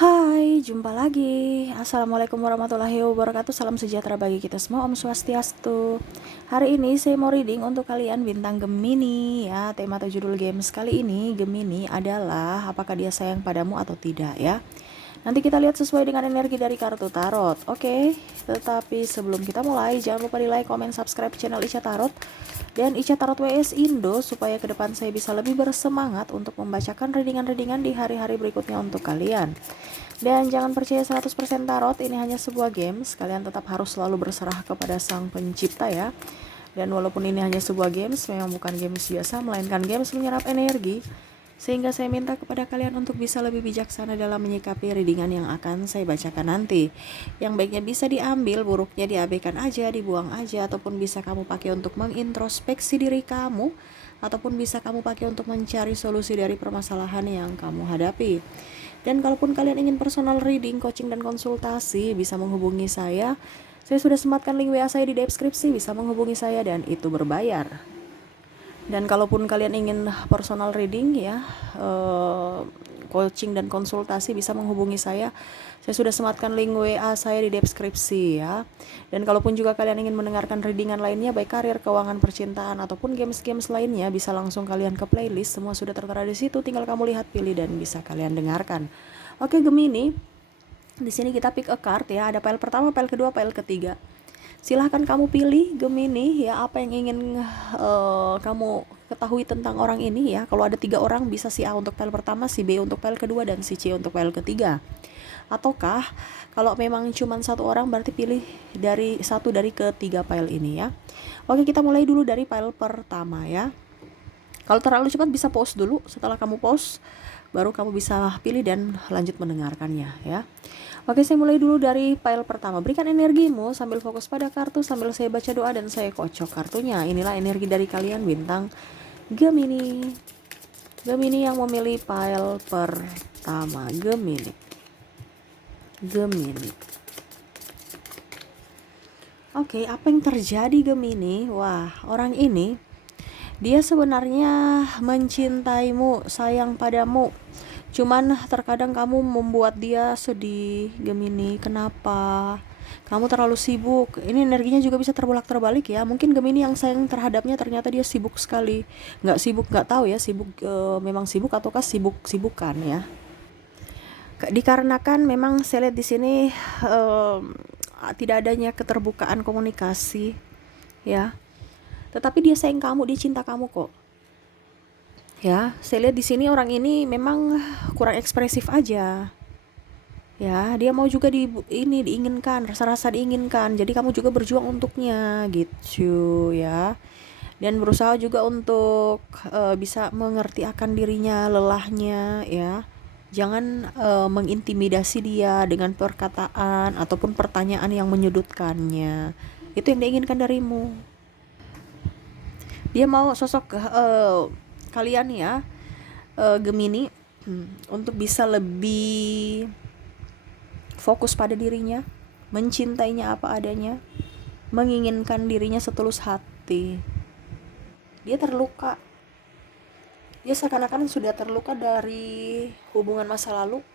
Hai, jumpa lagi. Assalamualaikum warahmatullahi wabarakatuh. Salam sejahtera bagi kita semua. Om Swastiastu. Hari ini saya mau reading untuk kalian bintang Gemini ya. Tema atau judul games kali ini Gemini adalah apakah dia sayang padamu atau tidak ya. Nanti kita lihat sesuai dengan energi dari kartu tarot. Oke, tetapi sebelum kita mulai, jangan lupa di like, comment, subscribe channel Ica Tarot dan Ica Tarot WS Indo supaya ke depan saya bisa lebih bersemangat untuk membacakan readingan-readingan di hari-hari berikutnya untuk kalian. Dan jangan percaya 100% tarot, ini hanya sebuah games. Kalian tetap harus selalu berserah kepada sang pencipta ya. Dan walaupun ini hanya sebuah games, memang bukan games biasa, melainkan games menyerap energi. Sehingga saya minta kepada kalian untuk bisa lebih bijaksana dalam menyikapi readingan yang akan saya bacakan nanti. Yang baiknya bisa diambil, buruknya diabaikan aja, dibuang aja, ataupun bisa kamu pakai untuk mengintrospeksi diri kamu, ataupun bisa kamu pakai untuk mencari solusi dari permasalahan yang kamu hadapi. Dan kalaupun kalian ingin personal reading, coaching, dan konsultasi, bisa menghubungi saya. Saya sudah sematkan link WA saya di deskripsi, bisa menghubungi saya dan itu berbayar. Dan kalaupun kalian ingin personal reading ya, coaching dan konsultasi, bisa menghubungi saya. Saya sudah sematkan link WA saya di deskripsi ya. Dan kalaupun juga kalian ingin mendengarkan readingan lainnya, baik karir, keuangan, percintaan, ataupun games-games lainnya, bisa langsung kalian ke playlist. Semua sudah tertera di situ, tinggal kamu lihat, pilih, dan bisa kalian dengarkan. Oke Gemini, di sini kita pick a card ya. Ada pile pertama, pile kedua, pile ketiga. Silahkan kamu pilih Gemini ya, apa yang ingin kamu ketahui tentang orang ini ya. Kalau ada 3 orang, bisa si A untuk file pertama, si B untuk file kedua, dan si C untuk file ketiga. Ataukah kalau memang cuma 1 orang, berarti pilih dari satu dari ketiga file ini ya. Oke, kita mulai dulu dari file pertama ya. Kalau terlalu cepat bisa pause dulu. Setelah kamu pause, baru kamu bisa pilih dan lanjut mendengarkannya ya. Oke, saya mulai dulu dari file pertama. Berikan energimu sambil fokus pada kartu, sambil saya baca doa dan saya kocok kartunya. Inilah energi dari kalian bintang Gemini. Gemini yang memilih file pertama. Gemini. Oke, apa yang terjadi Gemini? Wah, orang ini dia sebenarnya mencintaimu, sayang padamu. Cuman terkadang kamu membuat dia sedih, Gemini. Kenapa? Kamu terlalu sibuk. Ini energinya juga bisa terbolak-terbalik ya. Mungkin Gemini yang sayang terhadapnya ternyata dia sibuk sekali. Nggak sibuk, nggak tahu ya. Sibuk memang sibuk ataukah sibuk-sibukan ya. Dikarenakan memang saya lihat di sini tidak adanya keterbukaan komunikasi ya. Tetapi dia sayang kamu, dia cinta kamu kok. Ya, saya lihat di sini orang ini memang kurang ekspresif aja. Ya, dia mau juga diinginkan, rasa-rasa diinginkan. Jadi kamu juga berjuang untuknya gitu ya. Dan berusaha juga untuk bisa mengerti akan dirinya, lelahnya ya. Jangan mengintimidasi dia dengan perkataan ataupun pertanyaan yang menyudutkannya. Itu yang diinginkan darimu. Dia mau sosok kalian ya, Gemini, untuk bisa lebih fokus pada dirinya, mencintainya apa adanya, menginginkan dirinya setulus hati. Dia terluka. Dia seakan-akan sudah terluka dari hubungan masa lalu.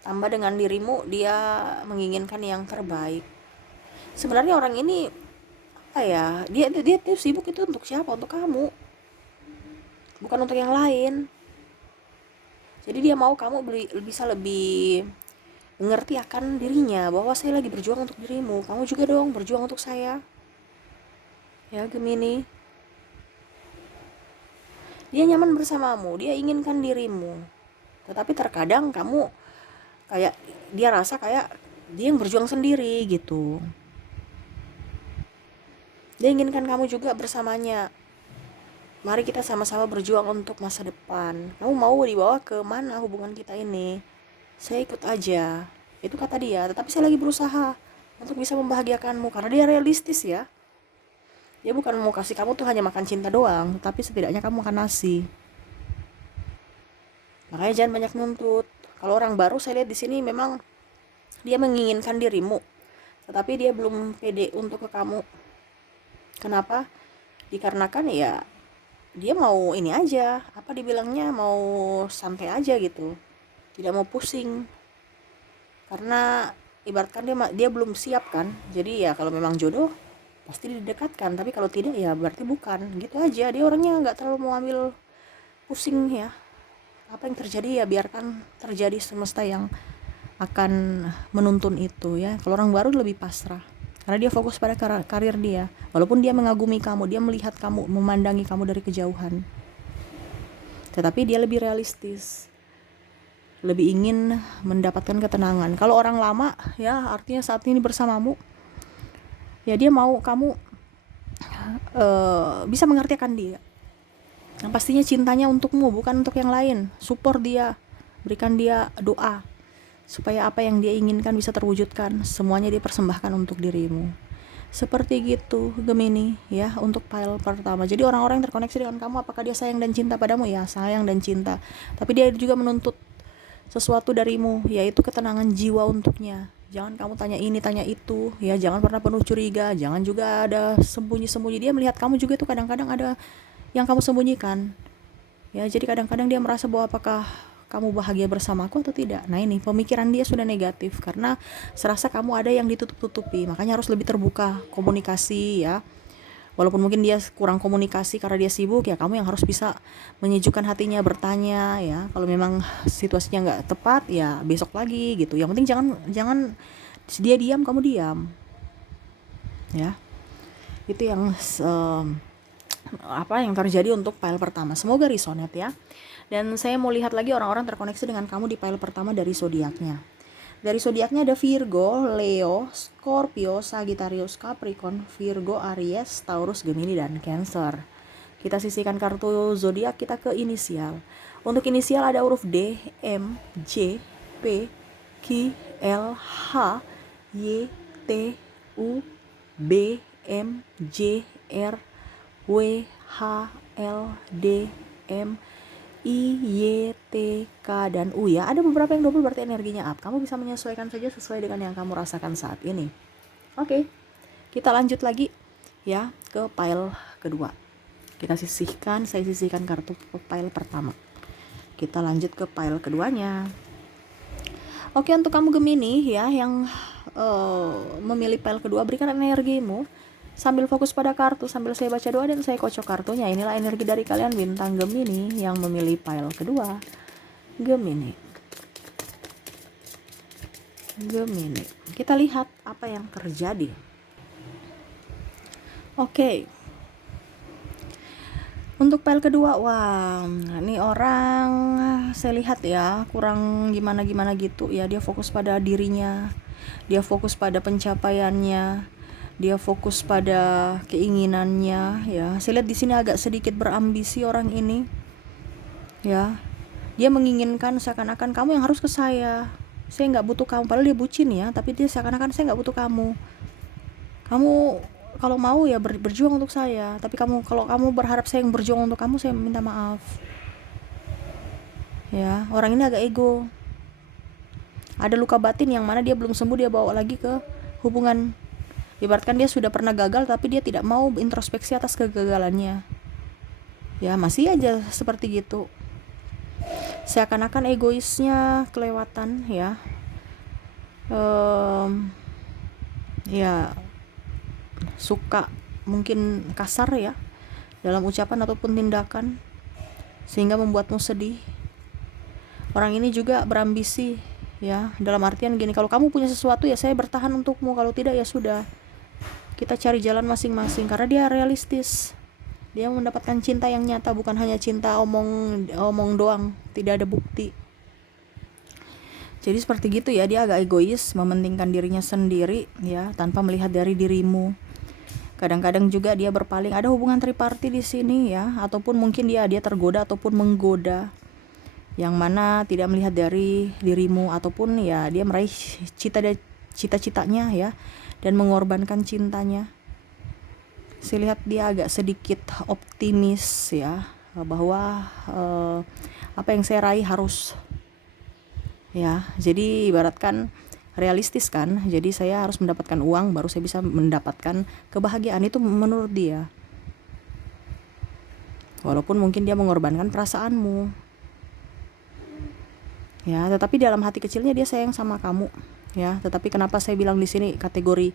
Tambah dengan dirimu, dia menginginkan yang terbaik. Sebenarnya orang ini apa ya? Dia sibuk itu untuk siapa? Untuk kamu. Bukan untuk yang lain. Jadi dia mau kamu bisa lebih mengerti akan dirinya, bahwa saya lagi berjuang untuk dirimu, kamu juga dong berjuang untuk saya ya Gemini. Dia nyaman bersamamu, dia inginkan dirimu, tetapi terkadang kamu kayak dia rasa kayak dia yang berjuang sendiri gitu. Dia inginkan kamu juga bersamanya. Mari kita sama-sama berjuang untuk masa depan. Kamu mau dibawa ke mana hubungan kita ini? Saya ikut aja. Itu kata dia, tetapi saya lagi berusaha untuk bisa membahagiakanmu karena dia realistis ya. Dia bukan mau kasih kamu tuh hanya makan cinta doang, tapi setidaknya kamu makan nasi. Makanya jangan banyak nuntut. Kalau orang baru saya lihat di sini memang dia menginginkan dirimu, tetapi dia belum pede untuk ke kamu. Kenapa? Dikarenakan ya dia mau ini aja, apa dibilangnya, mau santai aja gitu. Tidak mau pusing. karena ibaratkan dia belum siap kan. Jadi ya kalau memang jodoh pasti didekatkan, tapi kalau tidak ya berarti bukan, gitu aja. Dia orangnya nggak terlalu mau ambil pusing ya. Apa yang terjadi ya biarkan terjadi, semesta yang akan menuntun itu ya. Kalau orang baru lebih pasrah karena dia fokus pada karir dia. Walaupun dia mengagumi kamu, dia melihat kamu, memandangi kamu dari kejauhan, tetapi dia lebih realistis, lebih ingin mendapatkan ketenangan. Kalau orang lama ya artinya saat ini bersamamu ya dia mau kamu bisa mengertikan dia. Yang pastinya cintanya untukmu, bukan untuk yang lain. Support dia, berikan dia doa supaya apa yang dia inginkan bisa terwujudkan. Semuanya dia persembahkan untuk dirimu. Seperti gitu Gemini ya untuk pile pertama. Jadi orang-orang yang terkoneksi dengan kamu, apakah dia sayang dan cinta padamu? Ya sayang dan cinta, tapi dia juga menuntut sesuatu darimu, yaitu ketenangan jiwa untuknya. Jangan kamu tanya ini tanya itu ya, jangan pernah penuh curiga, jangan juga ada sembunyi-sembunyi. Dia melihat kamu juga itu kadang-kadang ada yang kamu sembunyikan ya. Jadi kadang-kadang dia merasa bahwa apakah kamu bahagia bersamaku atau tidak. Nah ini pemikiran dia sudah negatif karena serasa kamu ada yang ditutup-tutupi. Makanya harus lebih terbuka komunikasi ya. Walaupun mungkin dia kurang komunikasi karena dia sibuk, ya kamu yang harus bisa menyejukkan hatinya, bertanya ya. Kalau memang situasinya nggak tepat ya besok lagi gitu. Yang penting jangan dia diam kamu diam ya. Itu yang apa yang terjadi untuk pile pertama. Semoga resonate ya. Dan saya mau lihat lagi orang-orang terkoneksi dengan kamu di pile pertama dari zodiaknya. Dari zodiaknya ada Virgo, Leo, Scorpio, Sagittarius, Capricorn, Virgo, Aries, Taurus, Gemini, dan Cancer. Kita sisihkan kartu zodiak kita ke inisial. Untuk inisial ada huruf D, M, J, P, Q, L, H, Y, T, U, B, M, J, R, W, H, L, D, M, I, Y, T, K, dan U ya. Ada beberapa yang double berarti energinya up. Kamu bisa menyesuaikan saja sesuai dengan yang kamu rasakan saat ini. Oke, kita lanjut lagi ya ke pile kedua. Saya sisihkan kartu pile pertama. Kita lanjut ke pile keduanya. Oke, untuk kamu Gemini ya yang memilih pile kedua, berikan energimu sambil fokus pada kartu, sambil saya baca doa dan saya kocok kartunya. Inilah energi dari kalian bintang Gemini yang memilih pile kedua. Gemini. Kita lihat apa yang terjadi. Oke. Untuk pile kedua, wah, ini orang saya lihat ya kurang gimana gitu ya. Dia fokus pada dirinya, dia fokus pada pencapaiannya, dia fokus pada keinginannya ya. Saya lihat di sini agak sedikit berambisi orang ini ya. Dia menginginkan seakan-akan kamu yang harus ke saya nggak butuh kamu. Padahal dia bucin ya, tapi dia seakan-akan saya nggak butuh kamu kalau mau ya berjuang untuk saya. Tapi kalau kamu berharap saya yang berjuang untuk kamu, saya minta maaf ya. Orang ini agak ego, ada luka batin yang mana dia belum sembuh, dia bawa lagi ke hubungan. Ibaratkan dia sudah pernah gagal tapi dia tidak mau introspeksi atas kegagalannya ya, masih aja seperti gitu. Seakan-akan egoisnya kelewatan ya. Ya suka mungkin kasar ya dalam ucapan ataupun tindakan sehingga membuatmu sedih. Orang ini juga berambisi ya, dalam artian gini, kalau kamu punya sesuatu ya saya bertahan untukmu, kalau tidak ya sudah, kita cari jalan masing-masing. Karena dia realistis, dia mendapatkan cinta yang nyata, bukan hanya cinta omong doang, tidak ada bukti. Jadi seperti gitu ya, dia agak egois, mementingkan dirinya sendiri ya, tanpa melihat dari dirimu. Kadang-kadang juga dia berpaling, ada hubungan triparti di sini ya, ataupun mungkin dia tergoda ataupun menggoda, yang mana tidak melihat dari dirimu, ataupun ya dia meraih cita-citanya ya, dan mengorbankan cintanya. Saya lihat dia agak sedikit optimis ya, bahwa apa yang saya raih harus ya, jadi ibaratkan realistis kan, jadi saya harus mendapatkan uang baru saya bisa mendapatkan kebahagiaan, itu menurut dia. Walaupun mungkin dia mengorbankan perasaanmu ya. Tetapi dalam hati kecilnya dia sayang sama kamu, ya. Tetapi kenapa saya bilang di sini kategori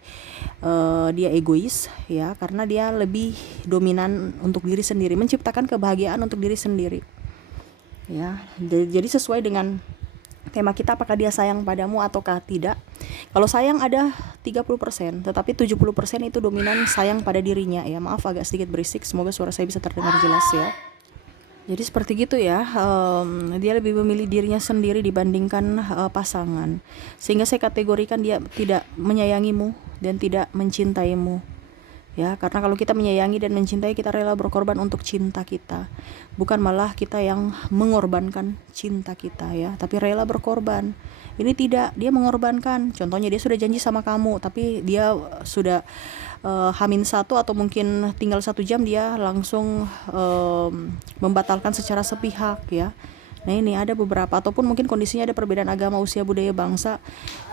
dia egois, ya, karena dia lebih dominan untuk diri sendiri, menciptakan kebahagiaan untuk diri sendiri, ya. Jadi sesuai dengan tema kita, apakah dia sayang padamu ataukah tidak. Kalau sayang ada 30%, tetapi 70% itu dominan sayang pada dirinya, ya. Maaf agak sedikit berisik, semoga suara saya bisa terdengar jelas, ya. Jadi seperti gitu ya, dia lebih memilih dirinya sendiri dibandingkan pasangan. Sehingga saya kategorikan dia tidak menyayangimu dan tidak mencintaimu. Ya, karena kalau kita menyayangi dan mencintai, kita rela berkorban untuk cinta kita. Bukan malah kita yang mengorbankan cinta kita, ya, tapi rela berkorban. Ini tidak, dia mengorbankan. Contohnya dia sudah janji sama kamu, tapi dia sudah H-1 atau mungkin tinggal 1 jam dia langsung membatalkan secara sepihak, ya. Nah, ini ada beberapa, ataupun mungkin kondisinya ada perbedaan agama, usia, budaya, bangsa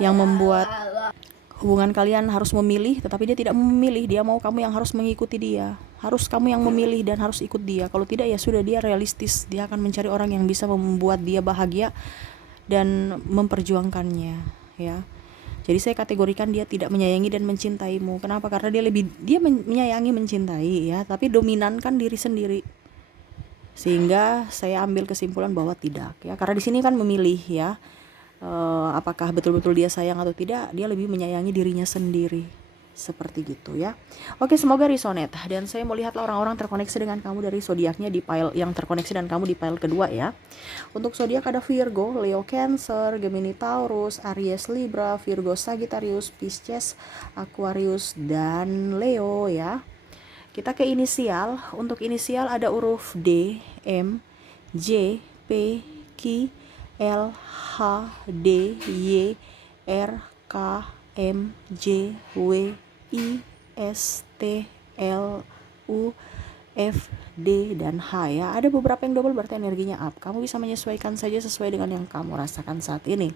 yang membuat hubungan kalian harus memilih, tetapi dia tidak memilih. Dia mau kamu yang harus mengikuti dia, harus kamu yang memilih dan harus ikut dia. Kalau tidak, ya sudah, dia realistis, dia akan mencari orang yang bisa membuat dia bahagia dan memperjuangkannya, ya. Jadi saya kategorikan dia tidak menyayangi dan mencintaimu. Kenapa? Karena dia menyayangi, mencintai, ya, tapi dominankan diri sendiri. Sehingga saya ambil kesimpulan bahwa tidak, ya, karena di sini kan memilih, ya. Apakah betul-betul dia sayang atau tidak, dia lebih menyayangi dirinya sendiri, seperti gitu, ya. Oke, semoga resonate. Dan saya mau lihatlah orang-orang terkoneksi dengan kamu dari zodiaknya di pile yang terkoneksi dan kamu di pile kedua, ya. Untuk zodiak ada Virgo, Leo, Cancer, Gemini, Taurus, Aries, Libra, Virgo, Sagittarius, Pisces, Aquarius, dan Leo, ya. Kita ke inisial. Untuk inisial ada huruf D, M, J, P, Q, L, H, D, Y, R, K, M, J, W, I, S, T, L, U, F, D, dan H, ya. Ada beberapa yang double, berarti energinya up. Kamu bisa menyesuaikan saja sesuai dengan yang kamu rasakan saat ini.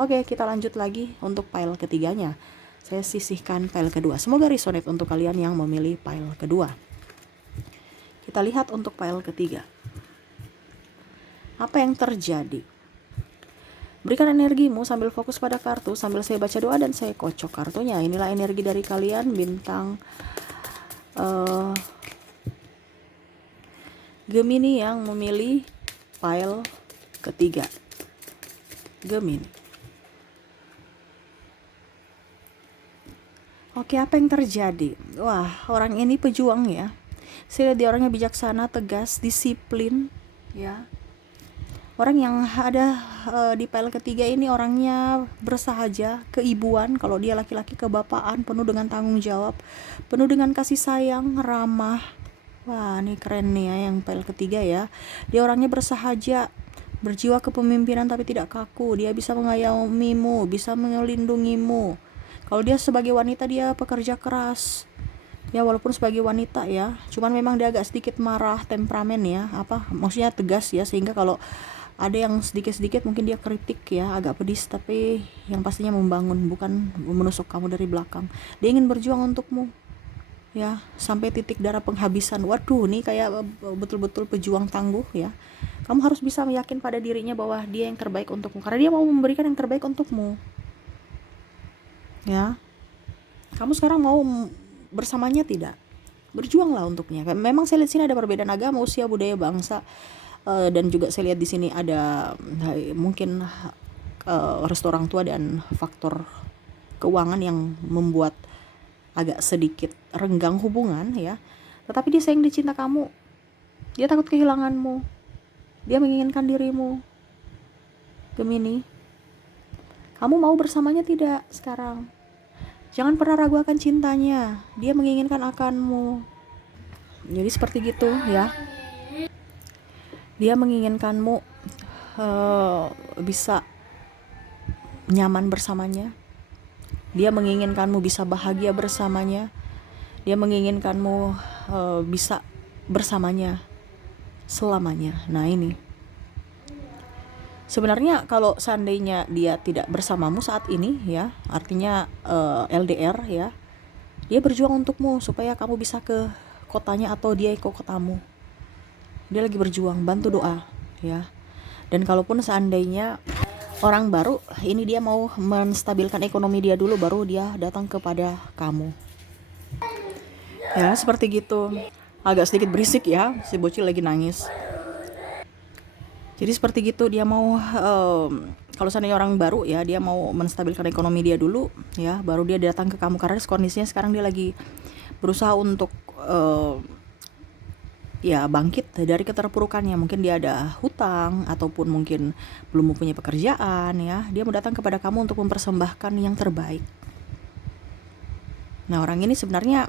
Oke, kita lanjut lagi untuk pile ketiganya. Saya sisihkan pile kedua. Semoga resonate untuk kalian yang memilih pile kedua. Kita lihat untuk pile ketiga. Apa yang terjadi? Berikan energimu sambil fokus pada kartu, sambil saya baca doa dan saya kocok kartunya. Inilah energi dari kalian, bintang Gemini yang memilih pile ketiga. Gemini. Oke, apa yang terjadi? Wah, orang ini pejuang, ya. Saya lihat dia orangnya bijaksana, tegas, disiplin, ya. Orang yang ada di pile ketiga ini orangnya bersahaja, keibuan. Kalau dia laki-laki, kebapaan, penuh dengan tanggung jawab, penuh dengan kasih sayang, ramah. Wah, ini keren nih, ya, yang pile ketiga, ya. Dia orangnya bersahaja, berjiwa kepemimpinan tapi tidak kaku. Dia bisa mengayomimu, bisa melindungimu. Kalau dia sebagai wanita, dia pekerja keras, ya, walaupun sebagai wanita, ya, cuman memang dia agak sedikit marah, temperamen, ya, maksudnya tegas, ya, sehingga kalau ada yang sedikit-sedikit mungkin dia kritik, ya, agak pedis, tapi yang pastinya membangun, bukan menusuk kamu dari belakang. Dia ingin berjuang untukmu, ya, sampai titik darah penghabisan. Waduh, nih kayak betul-betul pejuang tangguh, ya. Kamu harus bisa meyakin pada dirinya bahwa dia yang terbaik untukmu, karena dia mau memberikan yang terbaik untukmu, ya. Kamu sekarang mau bersamanya tidak? Berjuanglah untuknya. Memang saya lihat sini ada perbedaan agama, usia, budaya, bangsa, dan juga saya lihat di sini ada mungkin restu orang tua dan faktor keuangan yang membuat agak sedikit renggang hubungan, ya. Tetapi dia sayang, dicinta kamu. Dia takut kehilanganmu. Dia menginginkan dirimu. Gemini, kamu mau bersamanya tidak sekarang? Jangan pernah ragu akan cintanya. Dia menginginkan akanmu. Jadi seperti gitu, ya. Dia menginginkanmu bisa nyaman bersamanya. Dia menginginkanmu bisa bahagia bersamanya. Dia menginginkanmu bisa bersamanya selamanya. Nah, ini sebenarnya kalau seandainya dia tidak bersamamu saat ini, ya, artinya LDR, ya, dia berjuang untukmu supaya kamu bisa ke kotanya atau dia ke kotamu. Dia lagi berjuang, bantu doa, ya. Dan kalaupun seandainya orang baru ini dia mau menstabilkan ekonomi dia dulu, baru dia datang kepada kamu. Ya, seperti gitu. Agak sedikit berisik ya, si bocil lagi nangis. Jadi seperti gitu, dia mau kalau seandainya orang baru ya, dia mau menstabilkan ekonomi dia dulu ya, baru dia datang ke kamu, karena kondisinya sekarang dia lagi berusaha untuk ya bangkit dari keterpurukannya. Mungkin dia ada hutang ataupun mungkin belum mempunyai pekerjaan ya. Dia mau datang kepada kamu untuk mempersembahkan yang terbaik. Nah, orang ini sebenarnya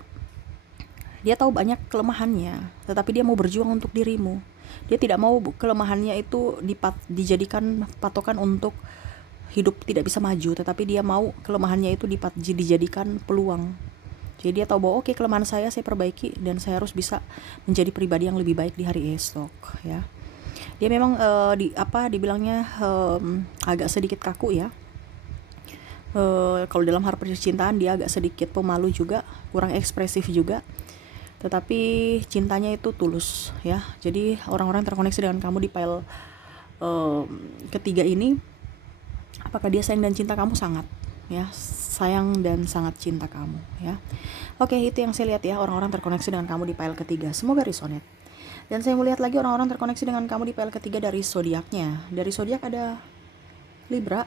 dia tahu banyak kelemahannya, tetapi dia mau berjuang untuk dirimu. Dia tidak mau kelemahannya itu dijadikan patokan untuk hidup tidak bisa maju, tetapi dia mau kelemahannya itu dijadikan peluang. Jadi dia tahu bahwa oke, kelemahan saya perbaiki dan saya harus bisa menjadi pribadi yang lebih baik di hari esok ya. Dia memang dibilangnya agak sedikit kaku ya. Kalau dalam hal percintaan dia agak sedikit pemalu juga, kurang ekspresif juga. Tetapi cintanya itu tulus ya. Jadi orang-orang terkoneksi dengan kamu di file ketiga ini, apakah dia sayang dan cinta kamu? Sangat ya, sayang dan sangat cinta kamu ya. Oke, itu yang saya lihat ya, orang-orang terkoneksi dengan kamu di file ketiga. Semoga resonate. Dan saya melihat lagi orang-orang terkoneksi dengan kamu di file ketiga dari zodiaknya. Dari zodiak ada Libra,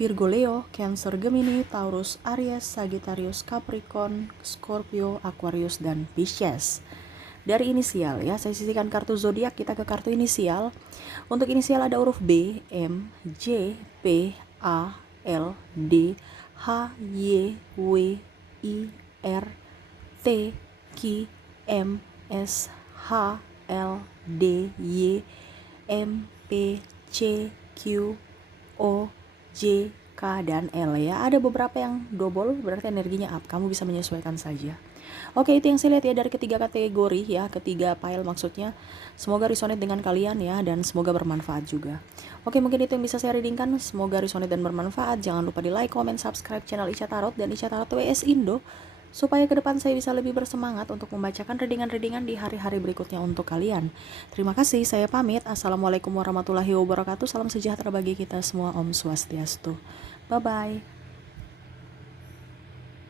Virgo, Leo, Cancer, Gemini, Taurus, Aries, Sagittarius, Capricorn, Scorpio, Aquarius, dan Pisces. Dari inisial ya, saya sisihkan kartu zodiak, kita ke kartu inisial. Untuk inisial ada huruf B, M, J, P, A, L, D, H, Y, W, I, R, T, Q, M, S, H, L, D, Y, M, P, C, Q, O, J, K, dan L ya. Ada beberapa yang double, berarti energinya up. Kamu bisa menyesuaikan saja. Oke, itu yang saya lihat ya dari ketiga kategori ya, ketiga file maksudnya. Semoga resonate dengan kalian ya, dan semoga bermanfaat juga. Oke, mungkin itu yang bisa saya readingkan. Semoga resonate dan bermanfaat. Jangan lupa di like, comment, subscribe channel Ica Tarot dan Ica Tarot WS Indo, supaya ke depan saya bisa lebih bersemangat untuk membacakan readingan-readingan di hari-hari berikutnya untuk kalian. Terima kasih, saya pamit. Assalamualaikum warahmatullahi wabarakatuh. Salam sejahtera bagi kita semua. Om Swastiastu. Bye-bye.